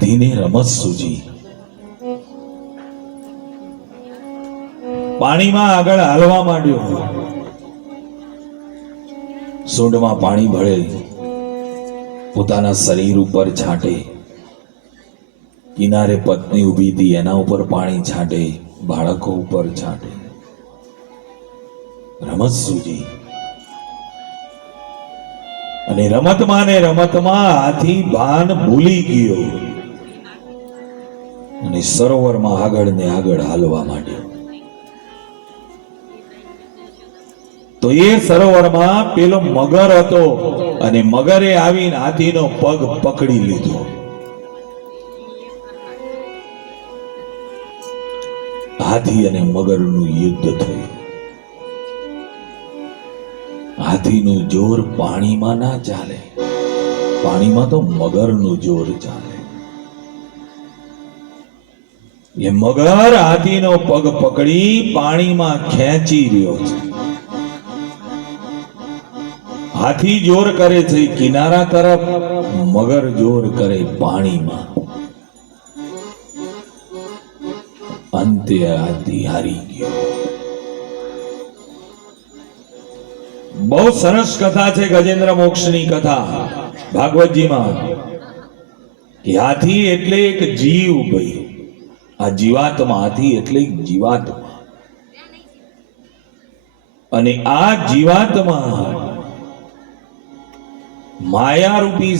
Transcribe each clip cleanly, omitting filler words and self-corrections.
હાથીને રમત સૂજી. પાણીમાં આગળ હાલવા માંડ્યો. સૂંઢમાં પાણી ભળે, પોતાના શરીર ઉપર છાંટે. કિનારે પત્ની ઊભી હતી, એના ઉપર પાણી છાંટે, બાળકો ઉપર છાંટે. રમત સૂજી. અને રમતમાં ને રમતમાં હાથી ભાન ભૂલી ગયો અને સરોવરમાં આગળ ને આગળ હાલવા માંડ્યો. તો એ સરોવરમાં પેલો મગર હતો અને મગરે આવીને હાથીનો પગ પકડી લીધો. હાથી અને મગરનું યુદ્ધ થયું. હાથીનું જોર પાણીમાં ના ચાલે, પાણીમાં તો મગરનું જોર ચાલે. એ મગર હાથીનો પગ પકડી પાણીમાં ખેંચી રહ્યો છે. હાથી જોર કરે છે કિનારા તરફ, મગર જોર કરે પાણીમાં. અંતે હાથી હારી ગયો. બહુ સરસ કથા છે ગજેન્દ્ર મોક્ષની કથા ભાગવતજીમાં, કે હાથી એટલે એક જીવ. ભાઈ આ જીવાત્મા, હાથી એટલે એક જીવાત્મા. અને આ જીવાત્મા માયારૂપી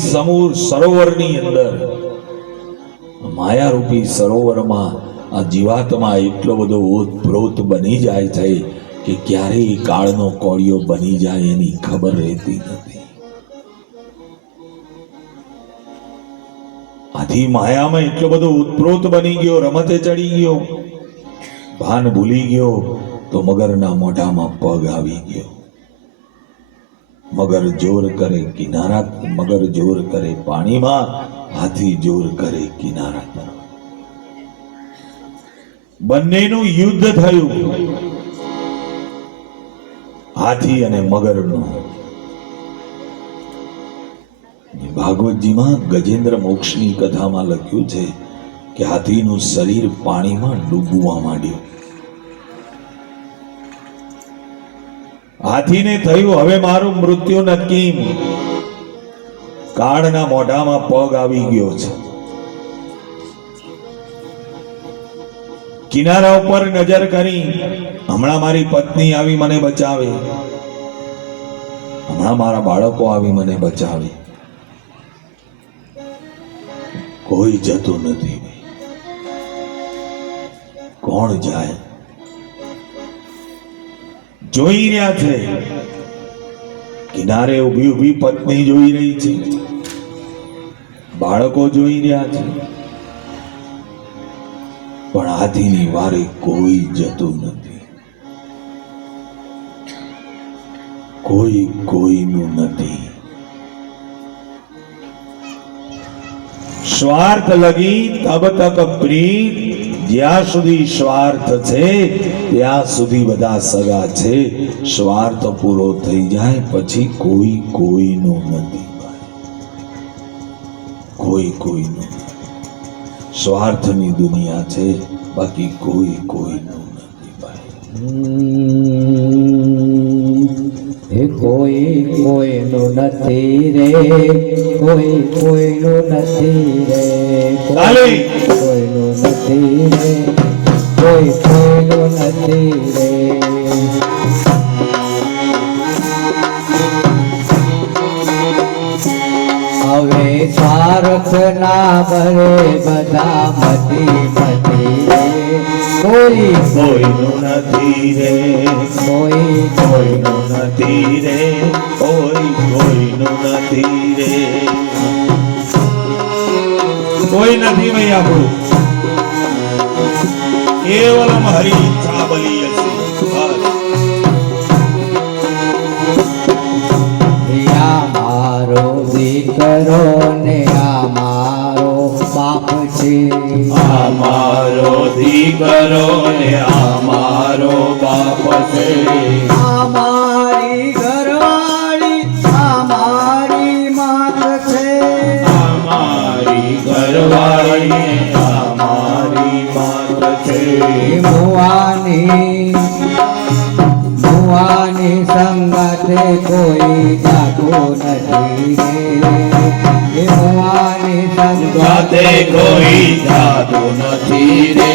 સરોવરની અંદર, માયારૂપી સરોવરમાં આ જીવાત્મા એટલો બધો ઓતપ્રોત બની જાય છે કે ક્યારેય કાળનો કોળિયો બની જાય એની ખબર રહેતી નથી. આથી માયામાં એટલો બધો ઉત્પ્રોત બની ગયો, રમતે ચડી ગયો, ભાન ભૂલી ગયો. તો મગરના મોઢામાં પગ આવી ગયો. મગર જોર કરે કિનારા, મગર જોર કરે પાણીમાં, હાથી જોર કરે કિનારા તરફ. બંનેનું યુદ્ધ થયું, હાથી અને મગરનું. ભાગવતજીમાં ગજેન્દ્ર મોક્ષની કથામાં લખ્યું છે કે હાથીનું શરીર પાણીમાં ડૂબવા માંડ્યું. હાથીને થયું હવે મારું મૃત્યુ નક્કી. કાળના મોઢામાં પગ આવી ગયો છે. કિનારા ઉપર નજર કરી, હમણાં મારી પત્ની આવી મને બચાવે, હમણાં મારા બાળકો આવી મને બચાવે. કોઈ જતું નથી. કોણ જાય? જોઈ રહ્યા છે, કિનારે ઊભી ઊભી પત્ની જોઈ રહી છે, બાળકો જોઈ રહ્યા છે, પણ હાથીની વારે કોઈ જતું નથી. કોઈ કોઈનું નથી. સ્વાર્થ લગી તબ તક પ્રીત, જ્યાં સુધી સ્વાર્થ છે ત્યાં સુધી બધા સગા છે. સ્વાર્થ પૂરો થઈ જાય પછી કોઈ કોઈનું નથી. કોઈ કોઈનું. સ્વાર્થની દુનિયા છે, બાકી કોઈ કોઈનું નથી ભાઈ. કોઈ કોઈનું નથી રે, કોઈ કોઈનું નથી રે, કોઈનું નથી રે, કોઈ કોઈનું નથી રે. હવે સ્વાર્થ ના ભરે બધા મતી મતી રે, કોઈ કોઈનું નથી રે, કોઈ કોઈનું નથી રે, કોઈ કોઈનું નથી રે. કોઈ નથી ભાઈ આપણું. કેવલમ હરિ ઈચ્છા બલી હશે. મારો દીકરો ને આ મારો બાપ છે, આ મારો દીકરો ને આ મારો બાપ છે. આ મારી ઘરવાળી, આ મારી માત છે, આ મારી ઘરવાળી રે મુઆની સંગાતે કોઈ જાતું નથી રે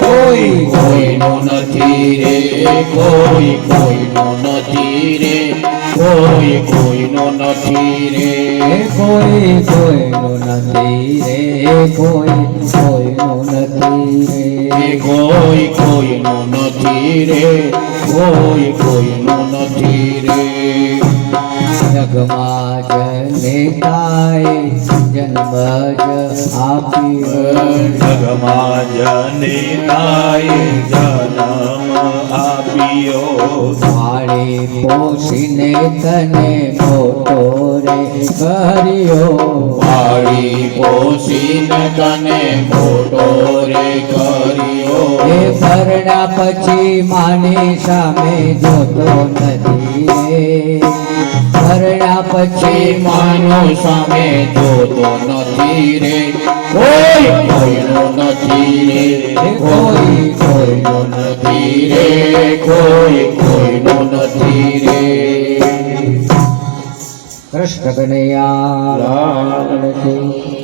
કોઈ કોઈનું નથી રે કોઈ કોઈનું નથી રે કોઈ કોઈનું નથી રે કોઈ કોઈનું નથી રે કોઈ કોઈનું નથી રે કોઈ કોઈનું નથી રે કોઈ કોઈનું નથી રે જગમાં જનેતાએ જન્મ જ આપ્યો જગમાં જનેતાએ જન્મ આપ્યો પાળી પોષીને તને મોટો રે કર્યો પાળી પોષીને તને મોટો રે કર્યો એ પરણા પછી માની સામે જોતો નથી રે પરણા પછી માનો સામે જોતો નથી રે કોઈ કોઈનું નથી રે કોઈ કોઈનું નથી રે કોઈ કોઈનું નથી રે કૃષ્ણ કનૈયા લાલ કી